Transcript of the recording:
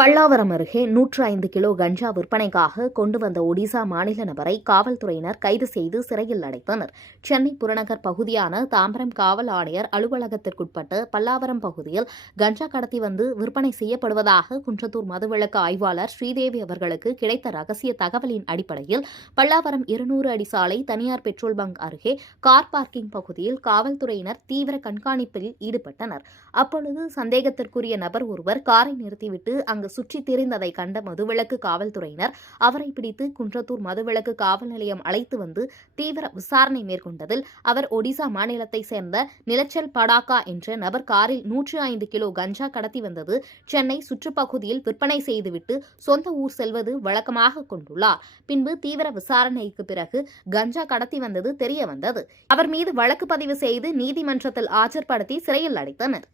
பல்லாவரம் அருகே நூற்று ஐந்து கிலோ கஞ்சா விற்பனைக்காக கொண்டு வந்த ஒடிசா மாநில நபரை காவல்துறையினர் கைது செய்து சிறையில் அடைத்தனர். சென்னை புறநகர் பகுதியான தாம்பரம் காவல் ஆணையர் அலுவலகத்திற்குட்பட்ட பல்லாவரம் பகுதியில் கஞ்சா கடத்தி வந்து விற்பனை செய்யப்படுவதாக குன்றத்தூர் மதுவிலக்கு ஆய்வாளர் ஸ்ரீதேவி அவர்களுக்கு கிடைத்த ரகசிய தகவலின் அடிப்படையில் பல்லாவரம் இருநூறு அடி சாலை தனியார் பெட்ரோல் பங்க் அருகே கார் பார்க்கிங் பகுதியில் காவல்துறையினர் தீவிர கண்காணிப்பில் ஈடுபட்டனர். அப்பொழுது சந்தேகத்திற்குரிய நபர் ஒருவர் காரை நிறுத்திவிட்டு அங்கு சுற்றித் திரிந்ததை கண்ட மதுவிலக்கு காவல்துறையினர் அவரை பிடித்து குன்றத்தூர் மதுவிலக்கு காவல் நிலையம் அழைத்து வந்து தீவிர விசாரணை மேற்கொண்டதில் அவர் ஒடிசா மாநிலத்தைச் சேர்ந்த நிலச்சல் படாக்கா என்ற நபர் காரில் நூற்றி ஐந்து கிலோ கஞ்சா கடத்தி வந்தது. சென்னை சுற்றுப்பகுதியில் விற்பனை செய்துவிட்டு சொந்த ஊர் செல்வது வழக்கமாக கொண்டுள்ளார். பின்பு தீவிர விசாரணைக்கு பிறகு கஞ்சா கடத்தி வந்தது தெரிய வந்தது அவர் மீது வழக்கு பதிவு செய்து நீதிமன்றத்தில் ஆஜர்படுத்தி சிறையில் அடைத்தனர்.